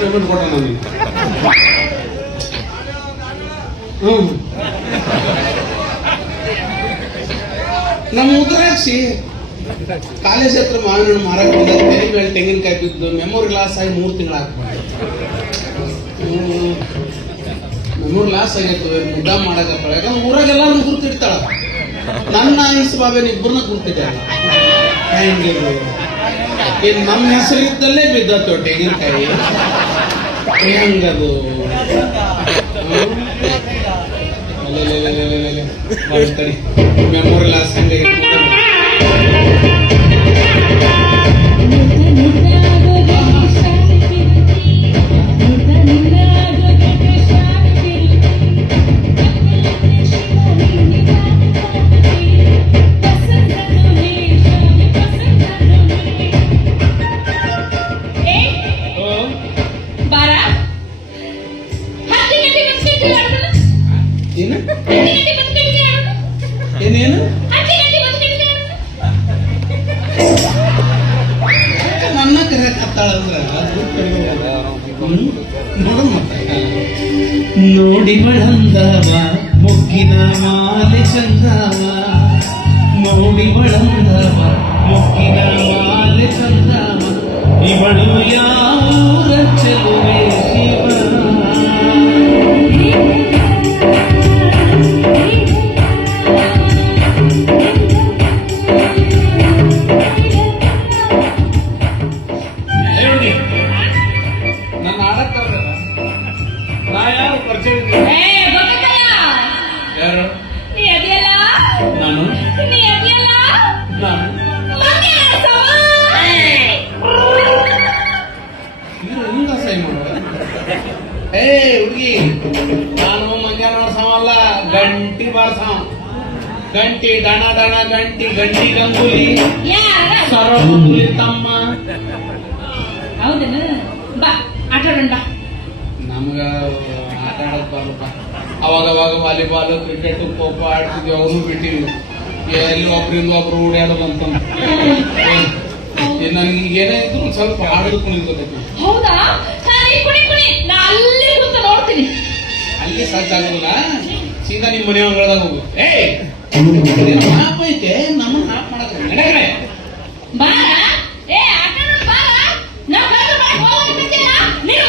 Payment ಕೊಟ್ಟ ನನಗೆ. ನಮ್ಮ ಉದ್ರಾಕ್ಷಿ ಕಾಲೇಜ್ ಹತ್ರ ಮಾವಿನ ಹಣ್ಣು ಮಾರಕ್ ಬಂದ ತೆರೆ ಮೇಲೆ ತೆಂಗಿನಕಾಯಿ ಬಿದ್ದು ಮೆಮೊರಿ ಲಾಸ್ ಆಗಿ 3 ತಿಂಗಳು ಹಾಕ್ಬಾರ್ದು. ಮೆಮೊರಿ ಲಾಸ್ ಆಗೈತೆ ಮುದ್ದ ಮಾಡಕತ್ತಾಳ. ಯಾಕಂದ್ರೆ ಊರಾಗೆಲ್ಲ ಗುರ್ತಿಡ್ತಾಳ. ನನ್ನ ಆಯುಸ್ ಬಾಬೇನ ಇಬ್ಬರನ್ನ ಗುರ್ತಿದ್ದೆ. ಇನ್ ನಮ್ಮ ಹೆಸರಿದ್ದಲ್ಲೇ ಬಿದ್ದತ್ತು ತೆಂಗಿನಕಾಯಿ. ಹೆಂಗದು ಮೆಮೊರಿ ಲಾಸ್ ಹಂಗೆ ಏನೇನು ನನ್ನ ಕರೆಯಕ್ ಹತ್ತಾಳಂದ್ರ ನೋಡಿ ಬಳಂದವ ಮುಗ್ಗಿನ ಮಾಲೆ ಚಂದವ, ನೋಡಿ ಬಳಂದವ ಮುಗ್ಗಿನ ಮಾಲೆ ಚಂದವ, ಇವಳು ಯಾವ ಚೆಲುವೆ ಹುಡುಗಿ. ನಾನು ಮಂಜಾನ ಸವಲ್ಲ, ಗಂಟಿ ಬಾರ್ಸವ. ಗಂಟಿ ಡಣ ಡಣ ಗಂಟಿ ಗಂಟಿ ಗಂಗುಲಿ ಸರೋಗುಲಿ ತಮ್ಮ. ಹೌದೇನ? ಬಾ ಆಟ ಆಡೋಣ. ನಮ್ಗ ಆಟ ಆಡಕ್ ಬರಲ್ಲಪ್ಪ. ಅವಾಗವಾಗ ವಾಲಿಬಾಲ್ ಕ್ರಿಕೆಟ್ ಖೋ ಖೋ ಆಡ್ತಿದ್ವಿ. ಅವನು ಬಿಟ್ಟಿವಿ. ಎಲ್ಲಿ ಒಬ್ರಿಂದ ಒಬ್ರು ಓಡಾಡೋದು ಅಂತ ನನ್ಗೆ ಏನೇ ಇದ್ರು ಒಂದ್ ಸ್ವಲ್ಪ ಆಡೋದು ಕುಣಿದ್ಕೊತೈತಿ. ಹೌದಾ? ನಾ ಅಲ್ಲೇ ಕೂತ ನೋಡ್ತೀನಿ. ಅಲ್ಲಿ ಸಾಕಾಗೋದಿಲ್ಲ. ಸೀದಾ ನಿಮ್ ಮನೆ ಒಳದಾಗ ಹೋಗು. ಹಾಪ್ ಐತೆ ನಮ್ಮನ್ನ ಹಾಪ್ ಮಾಡಕ್ ಬಾರ. ಏ ಆಟ ಬಾರ. ನಾ ಹೋಗ್ಬಿಡ್ತೀನ. ನೀನು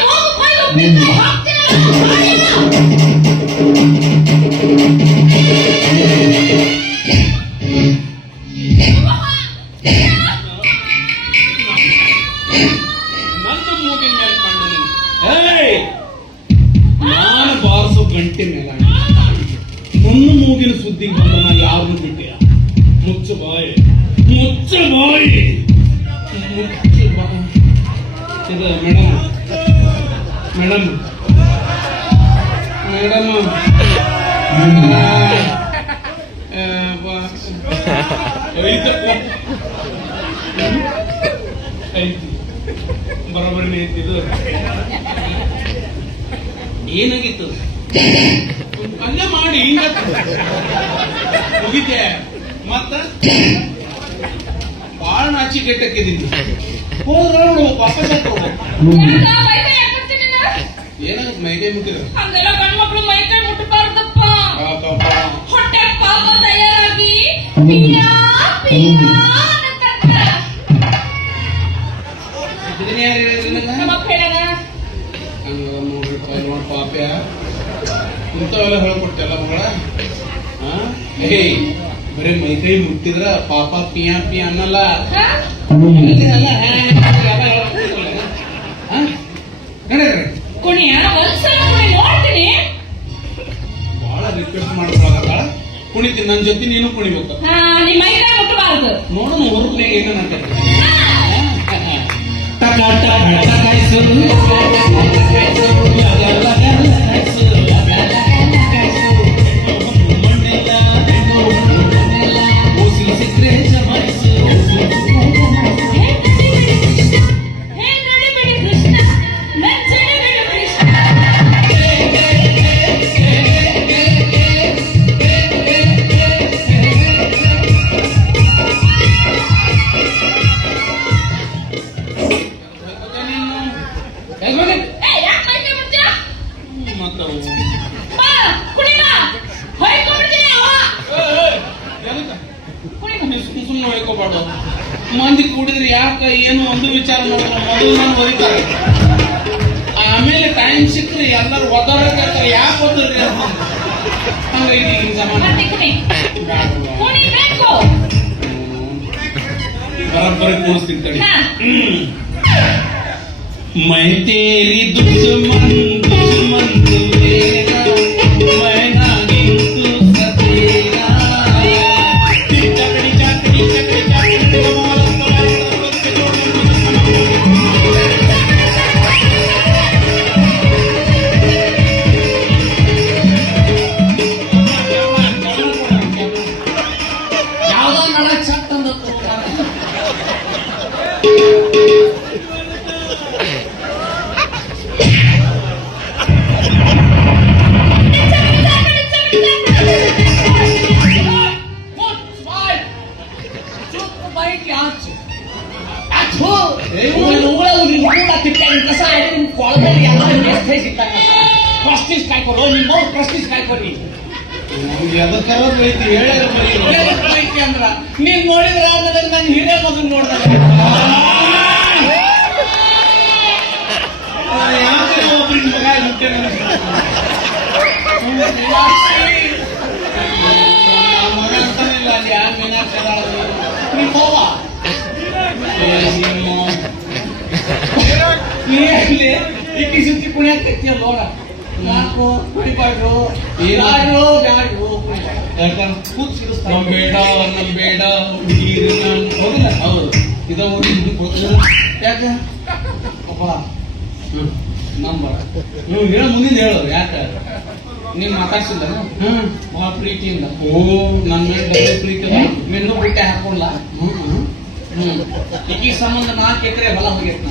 ನನ್ನ ಮೂಗಿನ ಮೇಲೆ ಕಂಡು ನಾನು ಬಾರಿಸೋ ಗಂಟೆ ಮೇಲೆ ನನ್ನ ಮೂಗಿನ ಸುದ್ದಿಗೆ ಬಂದ ನಾ ಯಾರನ್ನು ಬಿಟ್ಟಿಯ. ಮುಚ್ಚ ಬಾಯಿ, ಮುಚ್ಚ ಬಾಯಿ, ಮುಚ್ಚ ಬಾಯಿ. ಇದು ಮೇಡಮ್ ಮೇಡಮ್ ಮೇಡಮ್ ಐತಿ ಬರೋಬರಿ ಐತಿದು. ಏನಾಗಿತ್ತು ಅಲ್ಲೇ ಮಾಡಿ ಹಿಂಗ ಮುಗಿತೆ. ಮತ್ತ ಬಾಳ ನಾಚಿ ಕೆಟ್ಟಕ್ಕಿದ್ದೀನಿ. ಹೋದ್ರು ವಾಪಸ್ ಏನಾಗ ಮೈಕೈ ಮುಟ್ಟಿದ್ರು. ಗಂಡ್ಮಕ್ಳು ಮೈಕೈ ಮುಟ್ಟಬಾರ್ದಪ್ಪ. ಹೊಟ್ಟೆ ಪಾಪ ತಯಾರಾಗಿ ಪಾಪ್ಯ ಇಂಥವೆಲ್ಲ ಹೇಳ್ಕೊಟ್ಟೆಲ್ಲ ಮಗಳ. ಬರೀ ಮೈಕೈ ಮುಟ್ಟಿದ್ರ ಪಾಪ ಪಿಯಾ ಪಿಯಾ ಅನ್ನಲ್ಲ. ಬಹಳ ರಿಕ್ವೆಸ್ಟ್ ಮಾಡ್ಕೊಳಕ ಕುಣಿತೀನಿ. ನನ್ನ ಜೊತೆ ನೀನು ಕುಣಿಬೇಕು. ನೋಡೋಣ ಹೊರಪ್ನಾಗ ಏನಂತ ಮಂದಿ ಕೂಡಿದ್ರೆ ಯಾಕ ಏನು ಒಂದು ವಿಚಾರ ಮಾಡೋದು ಮೊದಲು ನಾನು ಒದಿತಾರೆ, ಆಮೇಲೆ ಟೈಮ್ ಸಿಕ್ಕರೆ ಎಲ್ಲರೂ ಒದ್ದಾಡಕ್ಕೆ ಯಾಕೆ ಒದ್ರಿ ಅಂತ ಹಂಗೈತಿ ಈಗ ಸಮಾನ. ಮತ್ತೆ ಕುಣಿಬೇಕು. ಬರಬ್ಬರಿ ಕೂಡಿಸ್ತೀನಿ ತಡಿ. ಹಾ. मैं तेरी दुश्मन दुश्मन तू मेरा, मैं नागिन तू सतेरा, चकड़ी चकड़ी चकड़ी चकड़ी ಯಾವ್ದೋ ನಳ ಚಟ್ ಅಂತ काय करू निम्बो प्रेस्टीज काय करी ಎದಕ್ಕಾರ ಬೈತಿ ಹೇಳಲ್ಲ ಬೈತಿ ಅಂದ್ರ ನೀನ್ ನೋಡಿದ್ರ ಆದ್ರೆ ನಾನು ಹಿರಿಯ ಮಗನ್ ನೋಡ್ದಾಗ ಯಾಕೆ ಒಬ್ರಿಗೆ ಮಗ ಮುಟ್ಟೆ ಮಗ ಅಂತಾನಿಲ್ಲ ಅಲ್ಲಿ ಯಾವ ಮೀನಾಕ್ಷಿ ನಿಮ್ಮವ್ವ ನೀ ಇಕ್ಕಿ ಸುತ್ತಿ ಕುಣಿಯಾಕ ಕತ್ತಿಯ ನೋಡ ನಾಲ್ಕು ಕುಡಿಬಾರ್ದು ಯಾರು ಬ್ಯಾಡು ನಮ್ ಬೇಡ ನಮ್ ಬೇಡ ಹೋಗಿಲ್ಲ ಹೌದು ಇದ ಹೋಗಿ ಯಾಕ ಅಪ್ಪ ನಂಬರ ನೀವು ಹೇಳ ಮುಂದಿನ ಹೇಳೋದು ಯಾಕ ನೀನ್ ಮಾತಾಡ್ಸಿಲ್ಲ ಬಹಳ ಪ್ರೀತಿಯಿಂದ ಓ ನನ್ನ ಮೇಲೆ ಪ್ರೀತಿ ಮೆನ್ನು ಬಿಟ್ಟೆ ಹಾಕೊಂಡ್ಲ ಈಗೀಗ ಸಂಬಂಧ 4 ಎಕರೆ ಹೊಲ ಹೋಗೈತಿ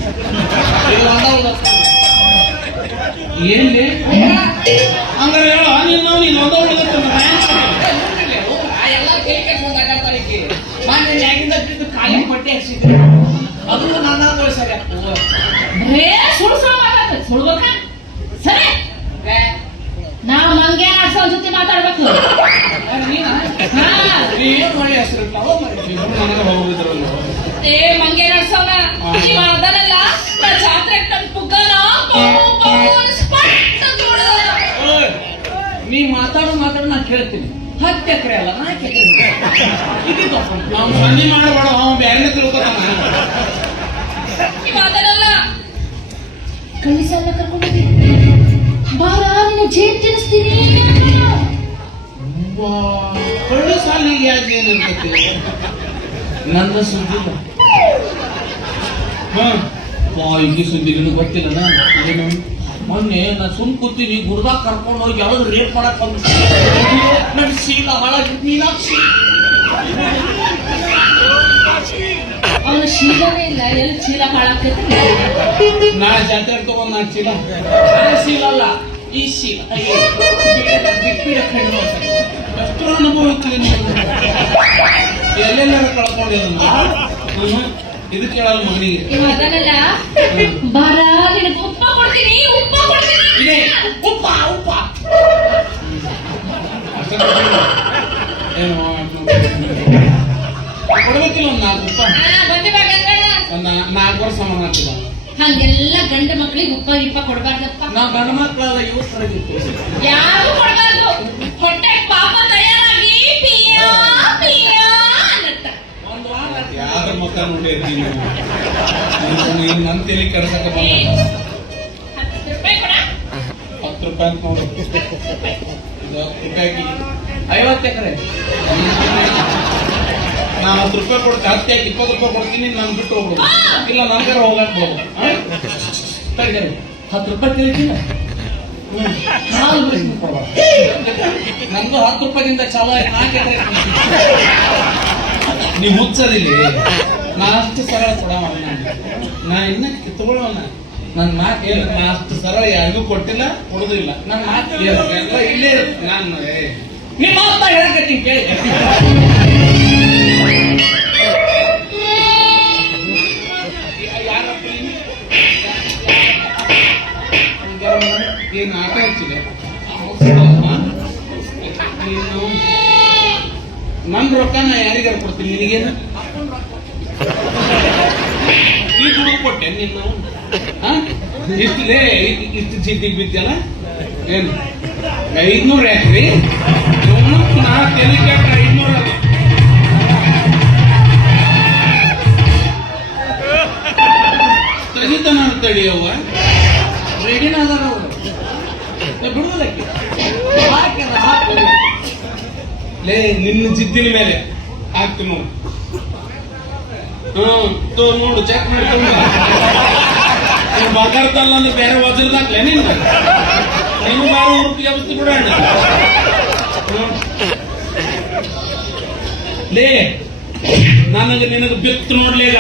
ಏನ್ಲಿ ಹಂಗಾರೆ ಹೇಳ ನೀನು ಒಂದ ಎಲ್ಲ ಖಾಲಿ ಪಟ್ಟಿ ಹಚ್ಚಿದ್ರು ಅದನ್ನು ನನ್ನ ಸರಿ ಸುಳ್ಬೇಕ ಸರಿ ನಾ ಮಂಗೆ ಆಡ್ಸೋ ಜೊತೆ ಮಾತಾಡ್ಬೇಕು. ಏನ್ ಮಾಡಿ ಹೆಸರು ನನಗೆ ಹೋಗಿದ್ರಲ್ಲ ಏ ಮಂಗೆ ಆಡ್ಸೋನ ನೀವು ಅದನ್ನೆಲ್ಲ ನಾ ಜಾತ್ರೆ ತನ್ನ ಪುಗ್ಗನ ನೀ ಮಾತಾಡು ನಾ ಕೇಳ್ತೀನಿ 10 ಎಕರೆ ಅಲ್ಲ 4 ಎಕರೆ ಇದ್ದಿದ್ದು ನಾವು ಸಂಧಿ ಮಾಡಬೇಡ ಅವ್ನು ಬೇರೆ ತಿಳ್ಕೊತಾನ ನೀವು ಅದನ್ನೆಲ್ಲ ಕಳಿಸಲ್ಲ ಕರ್ಕೊಂಡಿದ್ದೀನಿ ಬಾರ ನಿನ್ನ ಜೇನ್ ತಿನ್ನಿಸ್ತೀನಿ. ಕಳ್ಳು ಸಾಲಿಗೆ ಯಾಕೆ ಏನಿರ್ತೈತಿ ನನ್ನ ಸುದ್ದಿಲ್ಲ ಇಲ್ಲಿ ಸುದ್ದಿಗೂ ಗೊತ್ತಿಲ್ಲ ಏನು ಮೊನ್ನೆ ನಾ ಸುಮ್ ಕೂತೀನಿ ಗುರುದಾಗ ಕರ್ಕೊಂಡು ಹೋಗಿ ಯಾವ್ದು ರೇಪ್ ಮಾಡಕ್ ಬಂದ ನನ್ ಶೀಲ ಹಾಳಾಗಿ ಮೀನಾಕ್ಷಿ ಅವನ ಶೀಲನೇ ಇಲ್ಲ ಎಲ್ಲಿ ಚೀಲ ಹಾಳಾಗ್ತೈತಿ. ನಾ ಜಾತ್ರೆ ತಗೊಂಡ್ 4 ಚೀಲ ಶೀಲ ಅಲ್ಲ ಈ ಶೀಲ ಬಿಟ್ಟಿಡ ಕಣ್ಣು ಎಷ್ಟು ಅನುಭವಿಸ್ತೀವಿ ನೀವು ಎಲ್ಲೆಲ್ಲಾರ ಕಳ್ಕೊಂಡಿಲ್ಲ ಇದು ಕೇಳಲ್ಲ ಮಗನಿಗೆ ಅದನ್ನೆಲ್ಲ ಬಾರ ನಿನಗೆ ಉಪ್ಪ ಕೊಡ್ತೀನಿ ಇದೆ ಉಪ್ಪ ಏನು ಕೊಡ್ಬೇಕಿಲ್ಲ ಒಂದು 4 ರೂಪಾಯಿ ಒಂದು 4 ವರ್ಷ ಸಮಾನ ಆಗ್ತದ ಹಂಗೆಲ್ಲ ಗಂಡ ಮಕ್ಳಿಗೆ ಉಪ್ಪ ಕೊಡ್ಬಾರ್ದಪ್ಪ. ನಾವು ಗಂಡ ಮಕ್ಕಳೆಲ್ಲ ಇವ್ ಸರಿಗಿತ್ತು ಯಾರು ಕೊಡ್ಬಾರ್ದು. ಹೊಟ್ಟೆ ಪಾಪ ತಯಾರಾಗಿ ಪಿಯಾ ಅನ್ನತ್ತ ಯಾರ ಮಕ್ಕ ನೋಡಿರ್ತೀನಿ ನೀನು ನನ್ನ ತಲೆ ಕರ್ಸಕ ಬಂದ 10 ರೂಪಾಯಿ ಕೊಡ 10 ರೂಪಾಯಿ ಅಂತ ನೋಡು 10 ರೂಪಾಯಿ 50 ಎಕರೆ ನಾ 10 ರೂಪಾಯಿ ಕೊಡ್ತೀನಿ 10 ಯಾಕೆ 20 ರೂಪಾಯಿ ಕೊಡ್ತೀನಿ ನಾನು ಬಿಟ್ಟು ಹೋಗ್ಬೋದು ಇಲ್ಲ ನನಗಾರ ಹೋಗಕ್ ಬೋದು 10 ರೂಪಾಯಿ ಕೇಳ್ತೀನಿ ನಂದು 10 ರೂಪಾಯಿಗಿಂತ ಚಾಲು ನೀವು ಮುಚ್ಚದಿಲ್ಲ ನಾ ಅಷ್ಟು ಸರಳ ಕೊಡವ ನಾ ಇನ್ನ ಕಿತ್ಕೊಳ್ಳೋಣ ನನ್ನ ಮಾತು ಏನು ನಾ ಅಷ್ಟು ಸರಳ ಯಾರಿಗೂ ಕೊಟ್ಟಿಲ್ಲ ಕೊಡುದಿಲ್ಲ ನನ್ನ ಮಾತು ಎಲ್ಲ ಇಲ್ಲೇ ಇರುತ್ತೆ ನಾನು ನಿಮ್ಮ ಮಾತ ಹೇಳಕತ್ತೀನಿ ಕೇಳಿ ಏನು ಆಟ ಹಚ್ಚಿದೆ ನನ್ನ ರೊಕ್ಕ ನಾ ಯಾರಿಗಾರ ಕೊಡ್ತೀನಿ ನಿನಗೇನು ಜಿದ್ದಿ ಕೂಡ ಕೊಟ್ಟೆ ನೀನು ಇಷ್ಟಲೇ ಇಷ್ಟು ಜಿದ್ದಿಗೆ ಬಿದ್ದಲ್ಲ ಏನು 500 ಯಾಕ್ರಿ ನಾ ತಲೆ ಕೆಟ್ಟ 500 ತೆಗಿತಾನ ತಡಿಯವ್ವ ರೆಡಿನ ಅದಾರ ಬಿಡುವುದಕ್ಕೆ ಲೇ ನಿನ್ನ ಜಿದ್ದಿನ ಮೇಲೆ ಹಾಕ್ತಿ ನೋಡು ನೋಡು ಚೆಕ್ ಮಾಡ್ಕೊಂಡು ಮಾತಾಡ್ತಲ್ಲ ಅಂದ್ರೆ ಬೇರೆ ವಜಲ್ದಾಗ್ಲೇ ನಿನ್ನ ನೀನು ಬೇರೆ ಊರಿಗೆ ವ್ಯವಸ್ಥೆ ಬಿಡೋಣ ಲೇ ನನಗೆ ನಿನಗೆ ಬಿತ್ತು ನೋಡ್ಲೇಗ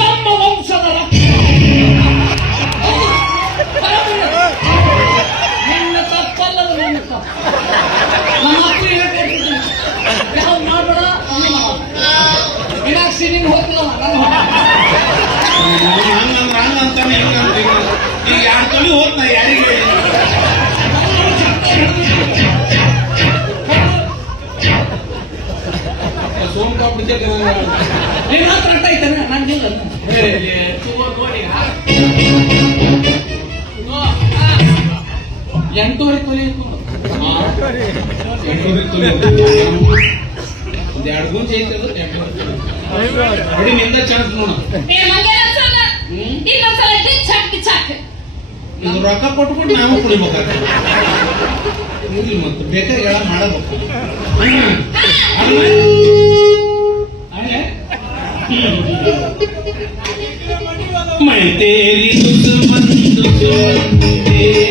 ನಮ್ಮ ವಂಶದ ನಿನ್ನ ತಪ್ಪಲ್ಲದ ನನ್ನ ತಪ್ಪು ನಮ್ಮ ಅಪ್ಪ ಹೇಳ್ಕೊಟ್ಟಿದ್ದೀನಿ ಯಾವ್ದು ಮಾಡ್ಬೇಡ ಮೀನಾಕ್ಷಿ ನೀನು ಹೋಗ್ತಿಲ್ಲ ಹಂಗಂತಾನೆ ಹಿಂಗಂತ ಈಗ ಯಾರು ತೊಲಿ ಹೋಗ್ತಾ ಯಾರಿಗೆ ಸೋಮಪಾಪಡಿ ನಿನ್ನ ಹತ್ರ ಅಟ್ಟ ಐತಾನೆ ನಂಗಿಲ್ಲ ಎಂಟೂವರೆ ತೊಲೆ ಒಂದು 2 ಗುಂಜ ಐತದ ನೋಡಿ ನಿಂದ ಚಾನ್ಸ್ ನೋಡ ಇದು ರೊಕ್ಕ ಕೊಟ್ಕೊಂಡು ನಾವು ಕುಡಿಬೇಕಾಗ್ತದೆ ಮತ್ತು ಬೇಕಾದ್ರೆ ಎಲ್ಲ ಮಾಡಬೇಕು मैं तेरी दुश्मन तेरा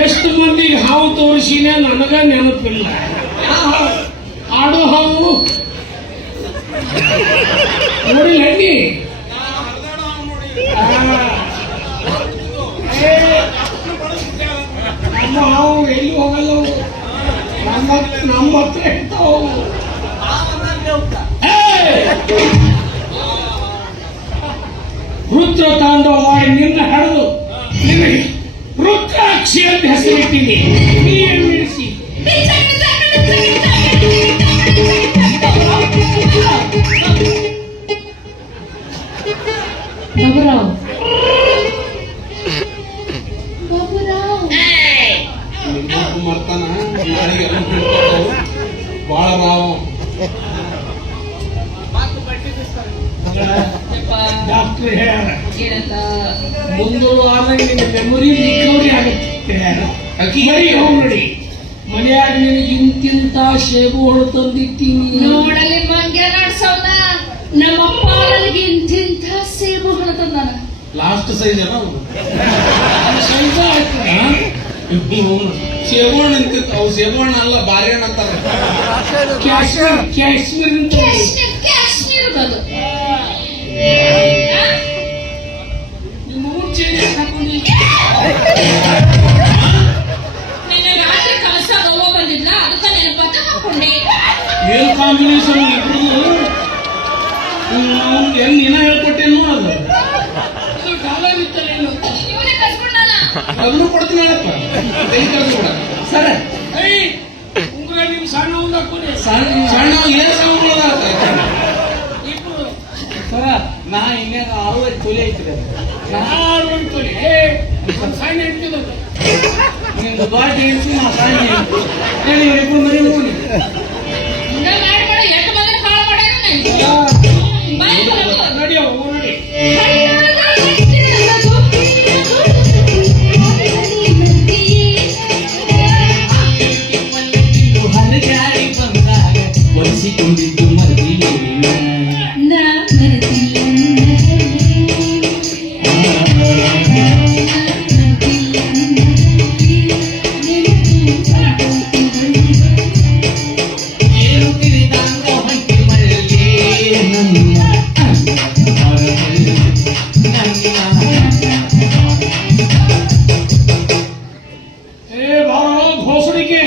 ಎಷ್ಟು ಮಂದಿಗೆ ಹಾವು ತೋರಿಸಿನ ನನಗ ನೆನಪಿಲ್ಲ ಆಡು ಹಾವು ನೋಡಿ ಹಣ್ಣಿ ನಮ್ಮ ಹಾವು ಎಲ್ಲಿ ಹೋಗಲ್ಲ ನಮ್ಮ ಹತ್ರ ಇರ್ತಾವ ರುದ್ರ ತಾಂಡವ ಮಾಡಿ ನಿನ್ನ ಹರಿದು ನಿನಗೆ ರುದ್ರಾಕ್ಷಿ ಅಂತ ಹೆಸರಿಟ್ಟಿನಿ ನೀರು ಇಳಿಸಿ ಮರ್ತಾನ ಬಾಳ ರಾವ್ ಡಾಕ್ಟರ್ ಹೇಳ್ಯಾರ ಮುಂದೆ ವಾರದಾಗ ನಿನ್ನ ಮೆಮೊರಿ ರಿಕವರಿ ಆಗುತ್ತೆ ಮರಿ ಹೋಗಿ ನೋಡಿ ಮನೆಯಾಗ ನಿನಗೆ ಇಂತಿಂತ ಸೇಬು ಹಣ್ಣು ತಂದಿಟ್ಟಿನಿ ನೋಡಲಿ ಮಂಗೆ ನಡ್ಸವ್ನ ನಮ್ಮಪ್ಪ ನನಗೆ ಇಂತಿಂತ ಸೇಬು ಹಣ್ಣು ತಂದಾನ ಲಾಸ್ಟ್ ಸೈಜ್ ಅಲ್ಲ ಸೈಜ ಸೇವಣ್ಣ ಅಂತಿತ್ತು ಅವು ಸೇವಣ್ಣ ಅಲ್ಲ ಬಾಳೆಹಣ್ಣು ಅಂತಾರ ಕಾಶ್ಮೀರ ಕಾಶ್ಮೀರ ಅದು ನಿಮ್ಮ ಊರ್ ಚೇಂಜ್ ಹಾಕೊಂಡಿ ನಿನ್ನೆ ರಾತ್ರಿ ಕಲಸ ಗೋವಾ ಬಂದಿದ್ಲ ಅದಕ್ಕ ನೆನಪತ್ತ ಹಾಕೊಂಡೆ ಏನ್ ಕಾಂಬಿನೇಷನ್ ಇಬ್ರು ಏನ್ ನೀನ ಹೇಳ್ಕೊಟ್ಟೇನು ಅದು ಇದು ಡಾಲರ್ ಇತ್ತಲ್ಲ ಏನು ಇವನೇ ಕಸ್ಕೊಂಡಾನ ಅದನ್ನು ಕೊಡ್ತೀನಿ ಹೇಳಪ್ಪ ಕೈ ಕಳ್ಸ್ಕೊಡ ಸರ ಉಂಗುರ ನಿಮ್ ಸಣ್ಣ ಒಂದು ಹಾಕೋರಿ ಸಣ್ಣ ಏನ್ ಸಣ್ಣ ಇಬ್ರು ಸರ ನಾ ಇನ್ನೇನು 60 ತೊಲೆ ಐತಿ ಯಾರು ಒಂದು ತೊಲಿ ಸಣ್ಣ ಇಟ್ಟಿದ್ದು ನಿಮ್ದು ದೊಡ್ಡ ಹೆಂಡತಿ ನಾ ಸಣ್ಣ ಹೇಳಿ ಇಬ್ರು ಮರಿ ಹೋಗಿ ಹಿಂಗ ಮಾಡ್ಬೇಡ ಎಷ್ಟು ಮಂದಿ ಹಾಳು ಮಾಡ್ಯಾರ ಬಾಯ್ ನಡಿಯೋ ನೋಡಿ ಹಲಗಾರಿ ಬಂದಾಗ ಒಲಿಸಿಕೊಂಡಿದ್ದು ಮರದಿ ಹಿಂಗೆ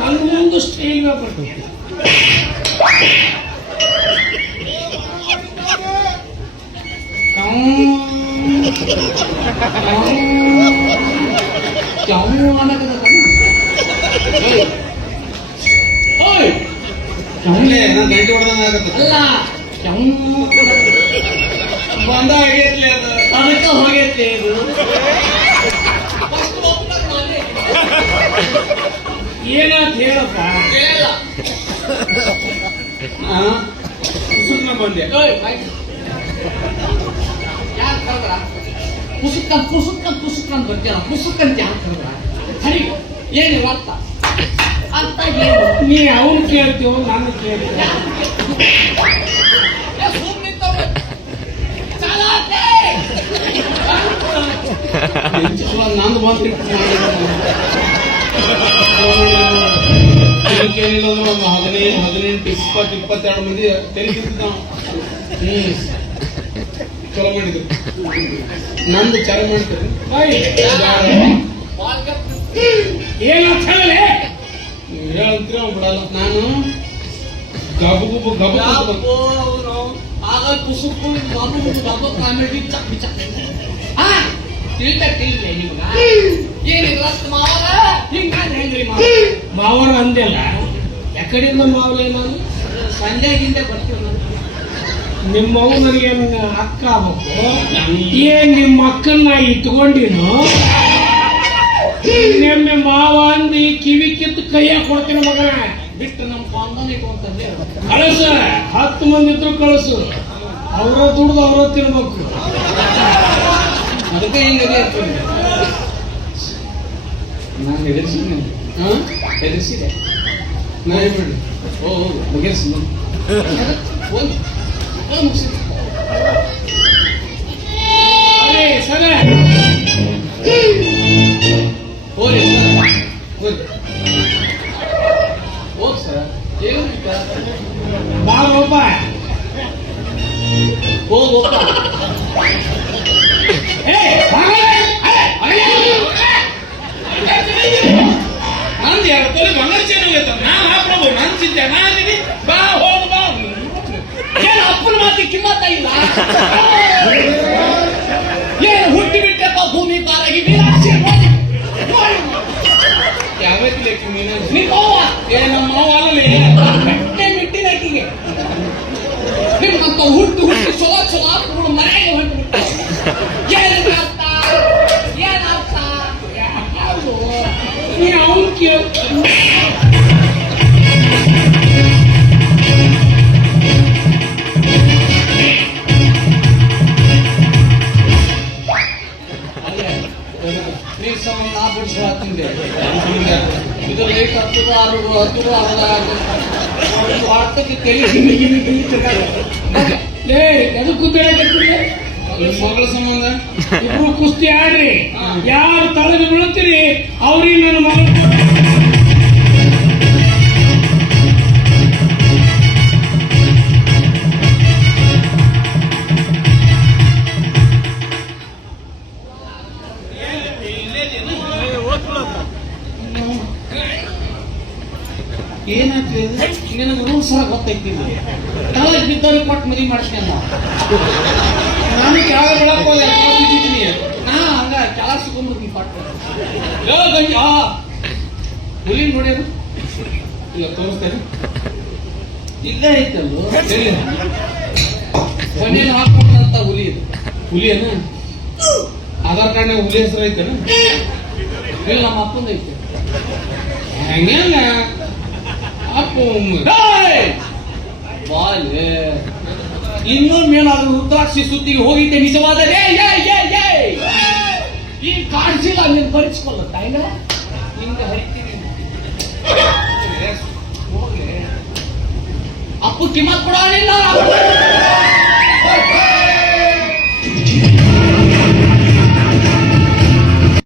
ನನ್ಗೊಂದು ಸ್ಟೈಲ್ ಬೇಕು. ಅವನೇ ನಾನು ಗಂಟೆ ಹೊಡೆದಂಗ ಆಗತ್ತೆ. ಅಲ್ಲ ಬಂದ ಆಗೈತ್ಲಿ ಅದು. ಅದಕ್ಕೆ ಹೋಗೈತೆ ಇದು. ಏನಾತ್ ಹೇಳಪ್ಪ. ಸುಮ್ಮನೆ ಬಂದೆ. ಪುಸ್ತಕ ಬರ್ತೀರ ಪುಸ್ತಕ ಅಂತ ಯಾಕೆ ಕರೆದ್ರ ಹರಿ ಏನಿಲ್ಲ ಅರ್ಥ ಅರ್ಥ ಏನು ನೀ ಅವ್ನು ಕೇಳ್ತೀವೋ ನಾನು ಕೇಳ್ತೀವಿ ನಂದು ಬಂದು ಏನಿಲ್ಲ ಅಂದ್ರೆ ಒಂದು 15, 18, 20, 22 ಮಂದಿ ತೆಲಿತಿದ್ದ ನಾವು. ಚಲೋ ಮಾಡಿದ್ರು. ನಂದು ಚಾಲು ಮಾಡಿದ್ರು. ಏನಂತ ಹೇಳಿ ಹೇಳಂತೀರ ಬಿಡಲ್ಲ. ನಾನು ಗಬು ಆಗ ಕುಸುಕು ಕಾಮಿಡಿ ಚಕ್ ಚಕ್ ತಿಳಿಲ್ಲ ನಿಮ್ಗ ಏನಿಲ್ಲ ಮಾವರ ಅಂದೆಲ್ಲ ಯಾಕಡೆಯಿಂದ ಮಾವಲೇ ನಾನು ಸಂಜೆಗಿಂದ ಬರ್ತೀವಿ ನಿಮ್ಮವ್ ನನಗೆ ಅಕ್ಕ ಆಗ್ಬೇಕು ಏನ್ ನಿಮ್ಮ ಅಕ್ಕನ್ನ ಇಟ್ಕೊಂಡಿನು ನಿನ್ನೆ ಮಾವ ಅಂದಿ ಕಿವಿ ಕಿತ್ತು ಕೈಯಾಗ ಕೊಡ್ತೀನಿ ಮಗನ ಬಿಟ್ಟು ನಮ್ಮ ಪಾಂದನೆ ಇಟ್ಕೊಂತಂದೆ ಕಳಸ 10 ಮಂದಿ ಇದ್ರು ಕಳಸು ಅವ್ರ ದುಡ್ದು ಅವ್ರ ತಿನ್ಬೇಕು ಅದಕ್ಕೆ ಹಿಂಗೆ ನಾನು ಹೆದರ್ಸಿದ್ದೀನಿ. ಹೆದರ್ಸಿದೆ ನಾ ಏನ್ ಮಾಡಿ ಬಗೆಹರಿಸಿ ಸರ ಹೋರಿ ಹೋಗ್ ಸರ ಏನು ಬಾರಪ್ಪ ಹೋಗಪ್ಪ. ನಂದು 2 ತೊಲೆ ಬಂಗಾರ ಚೇನು ಹೋಯ್ತು. ನಾನು ಹಾಕ್ಬೋದು ನನ್ನ ಚಿಂತೆ ನಾನಿದ್ದೀನಿ. ಬಾ ಹೋಗು ಬಾ. ಏನು ಅಪ್ಪನ ಮಾತಿ ಕಿಮ್ಮತ್ತ ಇಲ್ಲ ಏನು ಹುಟ್ಟಿ ಬಿಟ್ಟಪ್ಪ ಭೂಮಿ ಪಾರಾಗಿ ಯಾವತ್ತಿಲ್ಲ ನೀನು ನಿಮ್ಮ ನಮ್ಮ ಮಾವಲ್ಲಿ ಕಟ್ಟೆ ಮಿಟ್ಟಿನ ಆಕಿಗೆ ನಿಮ್ಮಂತ ಹುಟ್ಟು ಹುಟ್ಟಿ ಚಲೋ ಚಲೋ ಹಾಕೊಂಡು ಮನೆಗೆ ಹೊಂಟು ಏನರ್ಥ ನೀ ಅವ್ನು ಕೇಳ ನೀರು ಸಾಮಾನು ನಾ ಬಿಡಿಸಿ ಹಾಕ್ತಿದ್ದೆ. ಇದು ಲೈಟ್ ಹತ್ತದ ಅರ್ಥಕ್ಕೆ ಎದಕ್ಕೂ ಬೇಡಕತ್ತಿದೆ ಮಗಳ ಸಂಬಂಧ ಇಬ್ರು ಕುಸ್ತಿ ಆಡ್ರಿ ಯಾರು ತಳಗ ಬೀಳ್ತೀರಿ ಅವ್ರಿಗೆ ನನ್ನ ಮಗಳು ಏನಾಗ್ತದೆ ನಿನಗೆ ರೂಲ್ಸ್ ಗೊತ್ತೈತಿ ತಳಗ್ ಬಿದ್ದವ್ರಿಗೆ ಕೊಟ್ಟು ಮದುವೆ ಮಾಡಿಸ್ಕೊಂಡ ನಾನು ಯಾವ ಬಿದ್ದಿದ್ದೀನಿ. ನಾ ಹಂಗ ಕೆಳ ಸಿಗೊಂಡ್ಬಿಡ್ತೀನಿ ಪಟ್ಟು ಹುಲಿ ನೋಡ್ಯಾರ ಇಲ್ಲ ತೋರಿಸ್ತೇನೆ. ಇಲ್ಲೇ ಐತಲ್ವ ಎಲ್ಲಿ ಕೊನೆಯಲ್ಲಿ ಹಾಕೊಂಡಂತ ಹುಲಿ ಇದು ಹುಲಿಯನ ಆಧಾರ್ ಕಾರ್ಡ್ನಾಗ ಹುಲಿ ಹೆಸರು ಐತೇನ? ಇಲ್ಲ ನಮ್ಮ ಅಪ್ಪಂದ ಐತೆ ಹಂಗೇನ ಅಪ್ಪ ಬಾಲೆ ಇನ್ನೊಮ್ಮೇನಾದ್ರೂ ರುದ್ರಾಕ್ಷಿ ಸುತ್ತಿಗೆ ಹೋಗಿದ್ದೆ ನಿಜವಾದರೆ ಈ ಕಾಣಿಸಿಲ್ಲ ನೀನು ಭರಿಸ್ಕೊಳ್ಳುತ್ತ ಹಿಂಗ ಹಿಂಗ ಹರಿತೀನಿ ಅಪ್ಪು ಕಿಮ್ಮತ್ ಕೊಡೋನಿಲ್ಲ